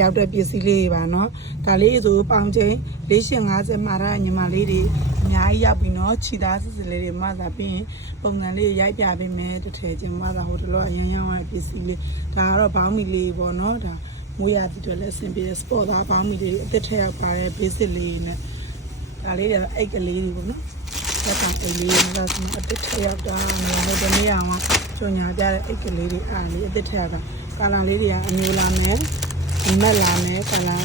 ရောက်တဲ့ပစ္စည်းလေးတွေပါနော်ဒါလေးဆိုပေါင်ချင်း450မှာရညီမလေးတွေအများကြီးရောက်ပြီနော်ခြိသားစစ်စစ်လေးတွေမှသာပြီးရင်ပုံစံလေးရိုက်ပြပေးမယ်တစ်ထည်ချင်းမှသာဟိုတလောအရင်ရောင်းရတဲ့ပစ္စည်းလေးဒါကတော့ဘောင်းမီလေးပေါ့နော်ဒါမွေးရတဲ့အတွက်လည်းအဆင်ပြေတဲ့ sport သားဘောင်းမီလေးအသစ်ထည့်ရောက်ပါတဲ့ basic လေးနဲ့ဒါလေးတွေအိတ်ကလေးတွေပေါ့နော်လက်ကောင်အိတ်လေးနဲ့ဒါဆိုအသစ်ထည့်ရောက်တာဟိုတနေ့အောင်ကျွညာပြတဲ့အိတ်ကလေးတွေအားလေးအသစ်ထည့်ရောက်တာကာလာလေးတွေကအမျိုးလာမယ်မက်လာမယ်ကာလာ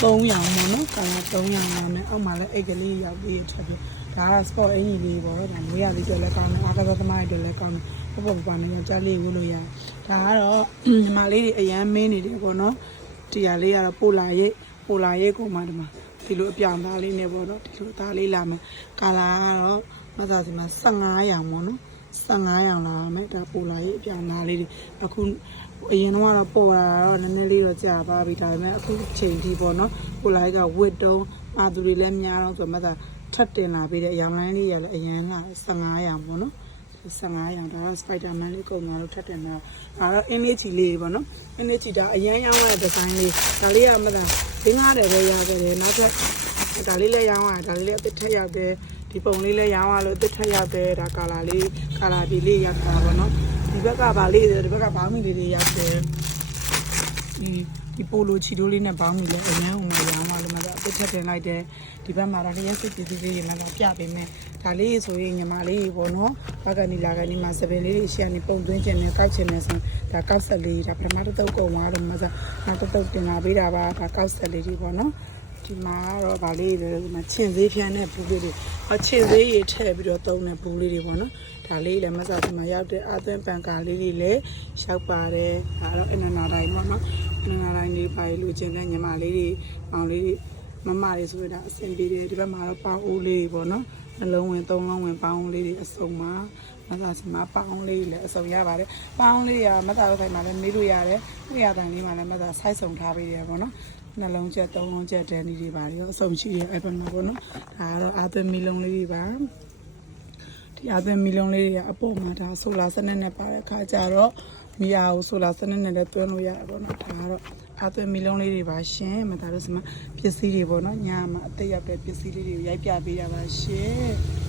3ရောင်ပေါ့နော်ကာလာ3ရောင်လာမယ်အောက်မှာလည်းအိတ်ကလေးရောက်ပြီးထပ်ပြီးဒါက sport အင်ကြီးလေးပေါ့ဒါမွေးရတဲ့အတွက်လည်းကောင်းတယ်အားကစားသမားတွေလည်းကောင်းတယ်ပေါ့ပေါ့ပါနေကြလေးဝလို့ရတယ်ဒါကတော့ညီမလေးတွေအရန်မင်းနေတယ်ပေါ့နော်တရားလေးကတော့ပိုလာရိတ်ကိုမှဒီမှာဒီလိုအပြောင်သားလေးနဲ့ပေါ့နော်ဒီလိုသားလေးလာမယ်ကာလာကတော့မသားစီမှာ15ရောင်ပေါ့နော်15ရောင်လာမယ်ဒါပိုလာရိတ်အပြောင်သားလေးတွေအခုအရင်တော့ပေါ်လာတော့နည်းနည်းလေးတော့ကြာပါပြီဒါပေမဲ့အခုချိန်ထိပေါ့နော်ပိုလာရိတ်ကဝစ်တုံးအာသူတွေလည်းများတော့ဆိုတော့မသားထပ်တင်လာပြီးတဲ့အရောင်လိုင်းလေးရလည်းအရင်က15ရောင်ပေါ့နော်15ရောင်ဒါက Spider-Man လေးကုန်သွားလို့ထပ်တင်တော့ဒါတော့အင်းလေးချီလေးပေါ့နော်အင်းလေးချီဒါအရင်ရောင်းရတဲ့ဒီဇိုင်းလေးဒါလေးကမသား50တယ်ပဲရခဲ့တယ်နောက်ထပ်ဒါလေးလည်းရောင်းရဒါလေးလည်းအသစ်ထက်ရောက်တယ်ဒီပုံလေးလည်းရောင်းရလို့အသစ်ထက်ရောက်တယ်ဒါကာလာဒီလေးရောက်တာပေါ့နော်ဒီဘက်ကဗာလေးဒီဘက်ကဘောင်းမီလေးတွေရောက်တယ်ဒီပိုလိုချီတိုးလေးနဲ့ဘောင်းမီလေးအရင်ကရောင်းရလို့မသားအသစ်ထက်တင်လိုက်တယ်ဒီဘက်မှာတော့လျှက်စစ်ပစ္စည်းလေးတွေမှာပြပေးမယ်ဒါလေးဆိုရင်ညီမလေးပေါ့နော်ဘာကနေလာကနေမှာစပင်လေးတွေရှေ့ကနေပုံသွင်းခြင်းနဲ့ကောက်ခြင်းနဲ့ဆိုဒါကောက်ဆက်လေးဒါပထမတစ်သုတ်ကုန်သွားတော့မှစားနောက်တစ်သုတ်တင်လာပေးတာပါဒါကောက်ဆက်လေးတွေပေါ့နော်ဒီမှာတော့ဗာလေးတွေဒီမှာချင်သေးဖြန်းတဲ့ဘူးလေးတွေချင်သေးရေထည့်ပြီးတော့သုံးတဲ့ဘူးလေးတွေပေါ့နော်ဒါလေးလည်းမစားဒီမှာရောက်တဲ့အသွင်ပန်ကာလေးတွေလည်းရောက်ပါတယ်ဒါတော့အနန္နာတိုင်းပေါ့နော်အနန္နာတိုင်းလေးပါလို့ကျင်တဲ့ညီမလေးတွေပေါင်လေးတွေမမလေးဆိုတော့အဆင်ပြေတယ်ဒီဘက်မှာတော့ပေါင်အိုးလေးပေါ့နော်နှလုံးဝင်3လုံးဝင်ပေါင်အိုးလေးတွေအစုံမှာမသားစီမှာပေါင်အိုးလေးလည်းအစုံရပါတယ်ပေါင်အိုးလေးကမသားတို့ခိုင်မှာလည်းမေးလို့ရတယ်နေရာတိုင်းလေးမှာလည်းမသားဆိုက်စုံထားပေးတယ်ပေါ့နော်နှလုံးချက်3လုံးချက်တဲနေတွေပါရောအစုံရှိရအဲ့ဘက်မှာပေါ့နော်ဒါကတော့အာသွင်းမီလုံးလေးတွေပါဒီအာသွင်းမီလုံးလေးတွေကအပေါ်မှာဒါဆိုလာစနစ်နဲ့ပါတဲ့ခါကျတော့မီယာကိုဆိုလာစနစ်နဲ့လည်းတွင်းလို့ရတာပေါ့နော်ဒါကတော့အာသွင်းမီလုံးလေးတွေပါရှင်မသားတို့စမှာပစ္စည်းတွေပေါ့နော်ညာမှာအသက်ရောက်တဲ့ပစ္စည်းလေးတွေကိုရိုက်ပြပေးရပါရှင်